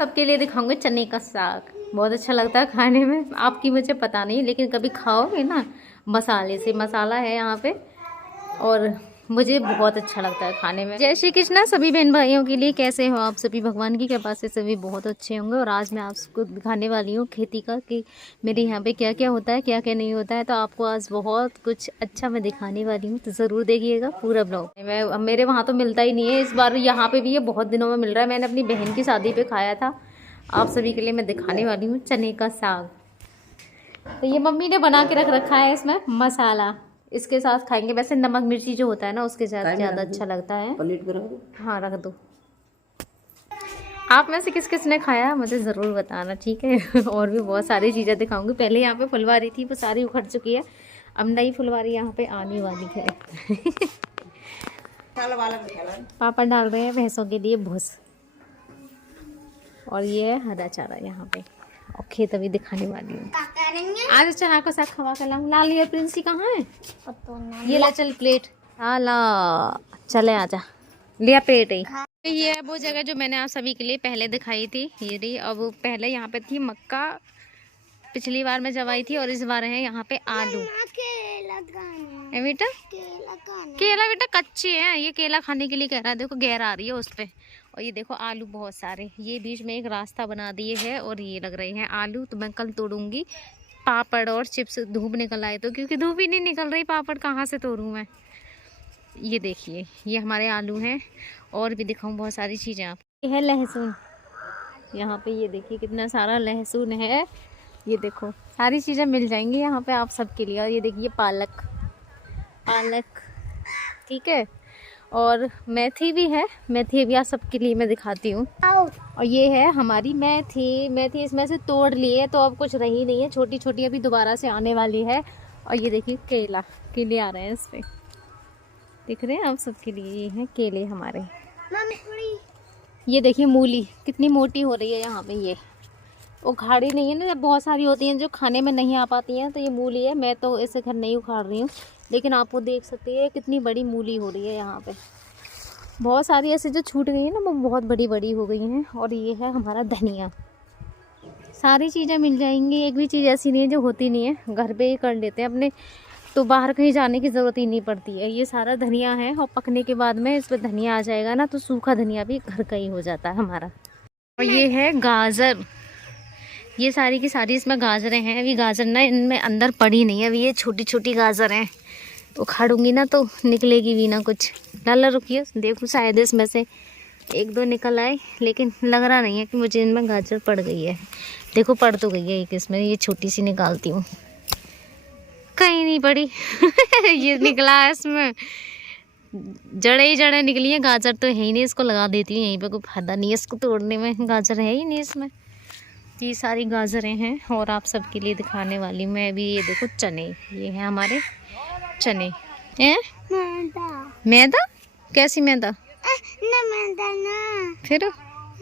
सबके लिए दिखाऊंगे चने का साग। बहुत अच्छा लगता है खाने में, आपकी मुझे पता नहीं, लेकिन कभी खाओगे ना मसाले से। मसाला है यहाँ पे और मुझे बहुत अच्छा लगता है खाने में। जय श्री कृष्णा सभी बहन भाइयों के लिए। कैसे हो आप सभी? भगवान की कृपा से सभी बहुत अच्छे होंगे। और आज मैं आपको दिखाने वाली हूँ खेती का कि मेरे यहाँ पे क्या क्या होता है, क्या क्या नहीं होता है। तो आपको आज बहुत कुछ अच्छा मैं दिखाने वाली हूँ, तो ज़रूर देखिएगा पूरा ब्लॉग। मेरे वहाँ तो मिलता ही नहीं है, इस बार यहाँ पे भी ये बहुत दिनों में मिल रहा है। मैंने अपनी बहन की शादी पे खाया था। आप सभी के लिए मैं दिखाने वाली हूँ चने का साग। तो ये मम्मी ने बना के रख रखा है, इसमें मसाला इसके साथ खाएंगे। वैसे नमक मिर्ची जो होता है ना उसके साथ ज़्यादा अच्छा लगता है। प्लेट पे रख दो। हाँ रख दो। आप में से किस किस ने खाया मुझे ज़रूर बताना, ठीक है। और भी बहुत सारी चीज़ें दिखाऊंगी। पहले यहाँ पे फुलवारी थी, वो सारी उखड़ चुकी है। अब नई फुलवारी यहाँ पे आने वाली है। पापा डाल रहे हैं भैंसों के लिए भूस, और ये है हरा चारा यहाँ पे। और खेत अभी दिखाने वाली हूँ। आज चना का साग खवा कर लाऊं। लाल ये प्रिंसी कहाँ है? ये ला चल प्लेट। ला चले आजा, लिया प्लेट ही। ये है वो जगह जो मैंने आप सभी के लिए पहले दिखाई थी, ये रही। अब पहले यहाँ पे थी मक्का, पिछली बार मैं जब आई थी, और इस बार है यहाँ पे आलू। बेटा केला बेटा कच्चे हैं, ये केला खाने के लिए कह रहा है। देखो गैर आ रही है उस पे। और ये देखो आलू बहुत सारे, ये बीच में एक रास्ता बना दिए है। और ये लग रहे हैं आलू, तो मैं कल तोड़ूंगी। पापड़ और चिप्स धूप निकल आए तो, क्योंकि धूप ही नहीं निकल रही, पापड़ कहाँ से तोड़ूं मैं। ये देखिए ये हमारे आलू हैं। और भी दिखाऊं बहुत सारी चीज़ें आप। ये है लहसुन यहाँ पे, ये देखिए कितना सारा लहसुन है। ये देखो सारी चीज़ें मिल जाएंगी यहाँ पे आप सबके लिए। और ये देखिए पालक, पालक ठीक है। और मेथी भी है, मेथी भी आप सबके लिए मैं दिखाती हूँ। और ये है हमारी मेथी, मेथी इसमें से तोड़ ली है, तो अब कुछ रही नहीं है, छोटी छोटी अभी दोबारा से आने वाली है। और ये देखिए केला, केले आ रहे हैं इस पे, दिख रहे हैं आप सबके लिए। ये हैं केले हमारे। ये देखिए मूली कितनी मोटी हो रही है यहाँ पे। ये उखाड़ी नहीं है ना, बहुत सारी होती हैं जो खाने में नहीं आ पाती हैं, तो ये मूली है। मैं तो इसे घर नहीं उखाड़ रही हूँ, लेकिन आप वो देख सकते हैं कितनी बड़ी मूली हो रही है यहाँ पे। बहुत सारी ऐसी जो छूट गई है ना, वो बहुत बड़ी बड़ी हो गई हैं। और ये है हमारा धनिया। सारी चीज़ें मिल जाएंगी, एक भी चीज़ ऐसी नहीं है जो होती नहीं है। घर पे ही कर लेते हैं अपने, तो बाहर कहीं जाने की ज़रूरत ही नहीं पड़ती है। ये सारा धनिया है, और पकने के बाद में इस पर धनिया आ जाएगा ना, तो सूखा धनिया भी घर का ही हो जाता है हमारा। और ये है गाजर, ये सारी की सारी इसमें गाजरें हैं। अभी गाजर ना इनमें अंदर पड़ी नहीं है, अभी ये छोटी छोटी गाजर हैं। उखाड़ूंगी ना तो निकलेगी भी ना कुछ। लाला रुकिए, देखो शायद इसमें से एक दो निकल आए, लेकिन लग रहा नहीं है कि मुझे इनमें गाजर पड़ गई है। देखो पड़ तो गई है एक इसमें, ये छोटी सी निकालती हूँ। कहीं नहीं पड़ी। ये निकला है इसमें, जड़े ही जड़े निकली हैं। गाजर तो है ही नहीं, इसको लगा देती हूँ यहीं पे, कोई फायदा नहीं है इसको तोड़ने में, गाजर है ही नहीं इसमें। ये सारी गाजरें हैं। और आप सबके लिए दिखाने वाली मैं भी, ये देखो चने, ये हैं हमारे चने। हैं मैदा? कैसी मैदा? ना मैदा ना, फिर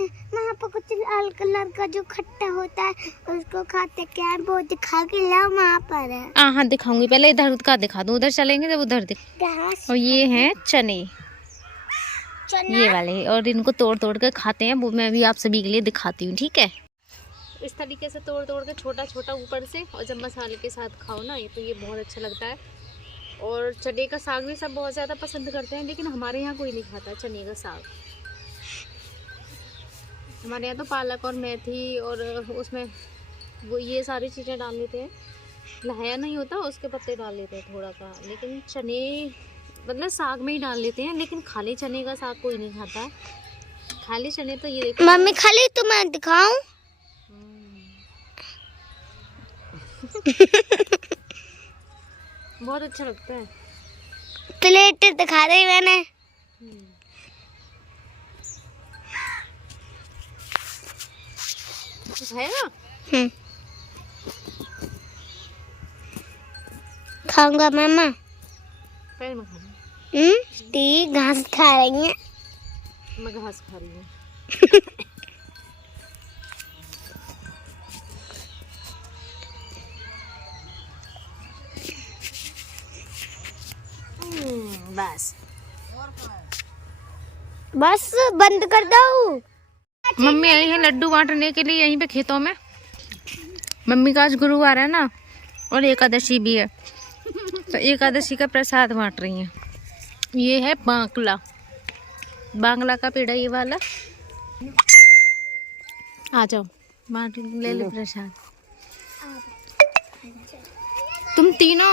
वहाँ पर कुछ लाल कलर का जो खट्टा होता है उसको खाते क्या, वो दिखा के ला वहाँ पर है। हाँ दिखाऊंगी, पहले इधर का दिखा दूँ, उधर चलेंगे जब उधर दिख। और ये हैं चने, ये वाले, और इनको तोड़ तोड़ कर खाते हैं, वो मैं भी आप सभी के लिए दिखाती हूँ, ठीक है। इस तरीके से तोड़ तोड़ के छोटा छोटा ऊपर से, और जब मसाले के साथ खाओ ना तो ये बहुत अच्छा लगता है। और चने का साग भी सब बहुत ज़्यादा पसंद करते हैं, लेकिन हमारे यहाँ कोई नहीं खाता चने का साग। हमारे यहाँ तो पालक और मेथी और उसमें वो ये सारी चीज़ें डाल लेते हैं। लहाया नहीं होता उसके पत्ते डाल लेते हैं थोड़ा सा, लेकिन चने मतलब साग में ही डाल लेते हैं। लेकिन खाली चने का साग कोई नहीं खाता है। खाली चने तो ये देखो मम्मी खाली तो मैं दिखाऊं। बहुत अच्छा लगता है। प्लेट दिखा रही मैंने। खाएगा? खाऊंगा मामा। पैर में खाना। ती घास खा रही है। मैं घास खा रही हूँ। बस बस बंद कर दो। मम्मी आई है लड्डू बांटने के लिए यहीं पे खेतों में। मम्मी का आज गुरुवार है ना, और एकादशी भी है, तो एकादशी का प्रसाद बांट रही हैं। ये है बांकला, बांगला का पेड़ है ये वाला। आ जाओ बांट ले लो प्रसाद। तुम तीनों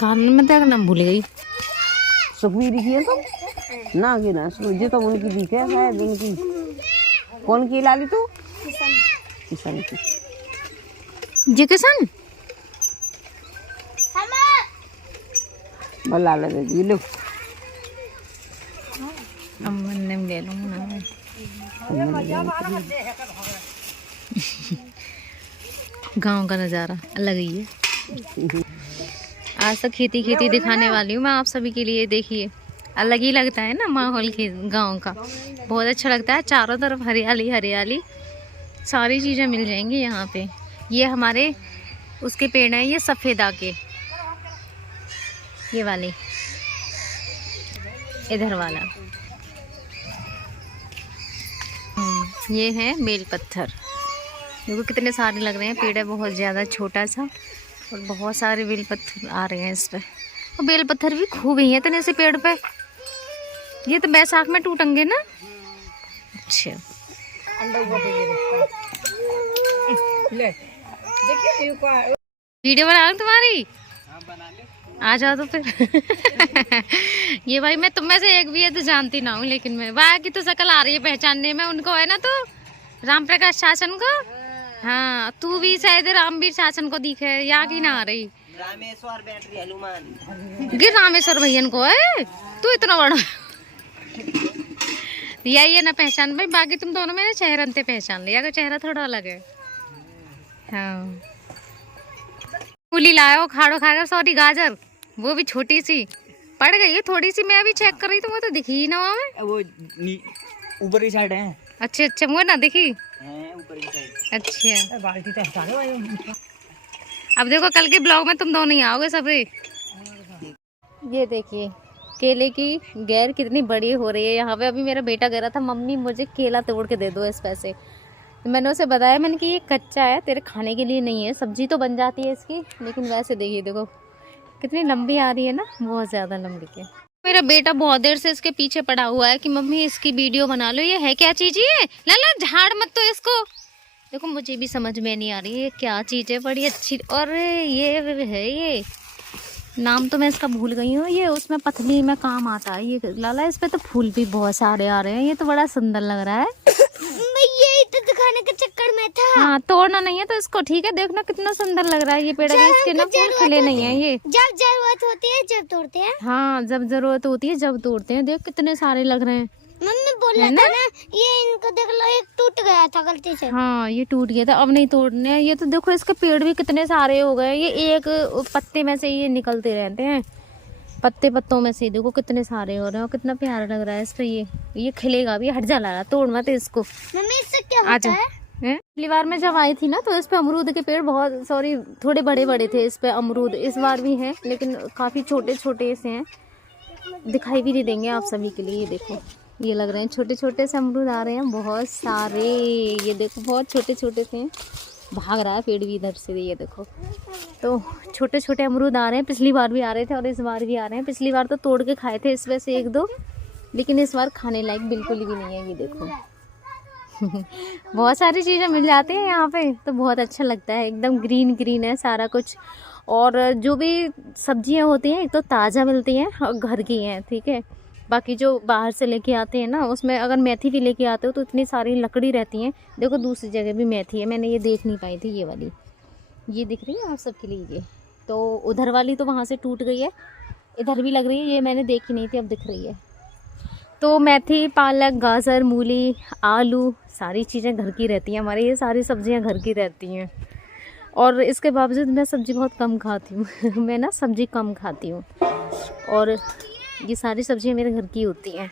कान में तक नाम भूल गई। सुखबीर की है तुम ना की ना ये तो उनकी भी है शायद उनकी। कौन की लाली तू? किसान की। जी किसान बल्ला लगे जी लो। अम्मन ने ले लूँगा। गांव का नज़ारा अलग ही है। आज तक खेती खेती दिखाने वाली हूँ मैं आप सभी के लिए। देखिए अलग ही लगता है ना माहौल गांव का, बहुत अच्छा लगता है। चारों तरफ हरियाली हरियाली, सारी चीज़ें मिल जाएंगी यहाँ पे। ये हमारे उसके पेड़ हैं, ये सफ़ेदा के, ये वाले इधर वाला। ये है बेल पत्थर, देखो कितने सारे लग रहे हैं। पेड़ है बहुत ज़्यादा छोटा सा, और बहुत सारे बेल पत्थर आ रहे हैं इस पे। और बेल पत्थर भी खूब ही है इतने से पेड़ पे। ये तो बैसाख में टूटेंगे ना। अच्छा वीडियो बना लूं तुम्हारी? आ जाओ तो फिर। ये भाई मैं तुम में से एक भी है तो जानती ना हूँ, लेकिन मैं वाह की तो शक्ल आ रही है पहचानने में उनको, है ना? तो राम प्रकाश शासन को। हाँ तू भी शायद रामवीर शासन को दिखे, या की ना आ रही? रामेश्वर बैटरी हनुमान गिर रामेश्वर भैया को है तू इतना बड़ा। यही ना पहचान भाई, बाकी तुम दोनों मेरे चेहरा से पहचान लिया, का चेहरा थोड़ा अलग है। हाँ मूली लाओ खाड़ो खाकर, सॉरी गाजर, वो भी छोटी सी पड़ गई है थोड़ी सी। मैं अभी चेक कर रही थी, वो तो दिखी ही ना हमें। वो ऊपर की साइड है। अच्छा अच्छा मुझे ना दिखी। ऊपर की साइड। अच्छा बाल्टी तो हटा दो। अब देखो कल के ब्लॉग में तुम दोनों ही आओगे सभी। ये देखिए केले की गैर कितनी बड़ी हो रही है यहाँ पे। अभी मेरा बेटा कह रहा था मम्मी मुझे केला तोड़ के दे दो इस पैसे। तो मैंने उसे बताया, मैंने कि ये कच्चा है, तेरे खाने के लिए नहीं है, सब्जी तो बन जाती है इसकी, लेकिन वैसे देखिए देखो कितनी लंबी आ रही है ना, बहुत ज़्यादा लंबी है। मेरा बेटा बहुत देर से इसके पीछे पड़ा हुआ है कि मम्मी इसकी वीडियो बना लो। ये है क्या चीज़? ये ला झाड़ मत तो इसको। देखो मुझे भी समझ में नहीं आ रही है क्या चीज़ है, बड़ी अच्छी। और ये है, ये नाम तो मैं इसका भूल गई हूँ। ये उसमें पथली में काम आता है ये लाला। इस पे तो फूल भी बहुत सारे आ रहे हैं, ये तो बड़ा सुंदर लग रहा है। ये तो दिखाने के चक्कर में था। हाँ तोड़ना नहीं है तो इसको, ठीक है? देखना कितना सुंदर लग रहा है ये पेड़। अभी इसके ना फूल खिले नहीं है। ये जब जरूरत होती है जब तोड़ते हैं। हाँ जब जरूरत होती है जब तोड़ते हैं। देख कितने सारे लग रहे हैं। मम्मी बोला था ना ये इनको देख लो, एक टूट गया था गलती से। हाँ ये टूट गया था, अब नहीं तोड़ने हैं। ये तो देखो इसके पेड़ भी कितने सारे हो गए। ये एक पत्ते में से ये निकलते रहते हैं, पत्तों में से देखो कितने सारे हो रहे हैं। और कितना प्यारा लग रहा है इस पे। ये खिलेगा भी। हट जा ला, तोड़ मत इसको। मम्मी इससे क्या होता है? पिछली बार में जब आई थी ना तो इस पे अमरूद के पेड़ बहुत, सॉरी थोड़े बड़े बड़े थे इस पे अमरूद। इस बार भी है लेकिन काफ़ी छोटे छोटे से हैं, दिखाई भी नहीं देंगे आप सभी के लिए। ये देखो ये लग रहे हैं छोटे छोटे से अमरूद आ रहे हैं बहुत सारे। ये देखो बहुत छोटे छोटे से हैं। भाग रहा है पेड़ भी इधर से। ये देखो तो छोटे छोटे अमरूद आ रहे हैं। पिछली बार भी आ रहे थे और इस बार भी आ रहे हैं। पिछली बार तो तोड़ के खाए थे इसमें से एक दो, लेकिन इस बार खाने लायक बिल्कुल भी नहीं है। ये देखो बहुत सारी चीज़ें मिल जाती हैं यहाँ पे, तो बहुत अच्छा लगता है। एकदम ग्रीन ग्रीन है सारा कुछ। और जो भी सब्जियाँ होती हैं एक तो ताज़ा मिलती हैं और घर की हैं, ठीक है? बाकी जो बाहर से लेके आते हैं ना, उसमें अगर मेथी भी लेके आते हो तो इतनी सारी लकड़ी रहती हैं। देखो दूसरी जगह भी मेथी है, मैंने ये देख नहीं पाई थी। ये वाली ये दिख रही है आप सबके लिए। ये तो उधर वाली तो वहाँ से टूट गई है, इधर भी लग रही है। ये मैंने देखी नहीं थी, अब दिख रही है। तो मेथी, पालक, गाजर, मूली, आलू, सारी चीज़ें घर की रहती हैं हमारे। ये सारी सब्जियां घर की रहती हैं। और इसके बावजूद मैं सब्ज़ी बहुत कम खाती हूँ। मैं ना सब्ज़ी कम खाती हूँ, और ये सारी सब्जियां मेरे घर की होती हैं।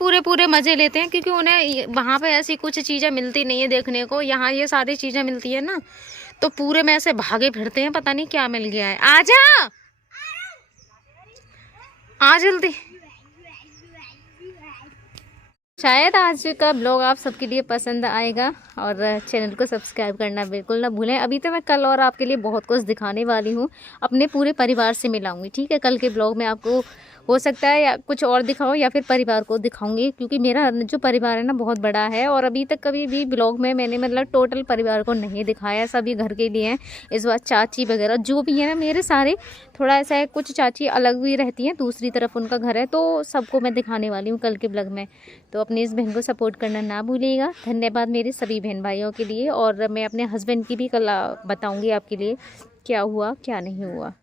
पूरे मज़े लेते हैं क्योंकि उन्हें वहाँ पे ऐसी कुछ चीज़ें मिलती नहीं है देखने को। यहाँ ये सारी चीज़ें मिलती है ना, तो पूरे में ऐसे भागे फिरते हैं, पता नहीं क्या मिल गया है। आजा आ जल्दी। शायद आज का ब्लॉग आप सबके लिए पसंद आएगा और चैनल को सब्सक्राइब करना बिल्कुल ना भूलें। अभी तो मैं कल और आपके लिए बहुत कुछ दिखाने वाली हूँ, अपने पूरे परिवार से मिलाऊंगी। ठीक है, कल के ब्लॉग में आपको हो सकता है या कुछ और दिखाऊं या फिर परिवार को दिखाऊंगी, क्योंकि मेरा जो परिवार है ना बहुत बड़ा है और अभी तक कभी भी ब्लॉग में मैंने मतलब टोटल परिवार को नहीं दिखाया, सभी घर के लिए हैं। इस बार चाची वगैरह जो भी है ना मेरे सारे, थोड़ा ऐसा है कुछ चाची अलग भी रहती हैं, दूसरी तरफ उनका घर है, तो सबको मैं दिखाने वाली हूँ कल के ब्लॉग में। तो अपनी इस बहन को सपोर्ट करना ना भूलिएगा। धन्यवाद मेरे सभी बहन भाइयों के लिए, और मैं अपने हस्बैंड की भी कल बताऊँगी आपके लिए क्या हुआ क्या नहीं हुआ।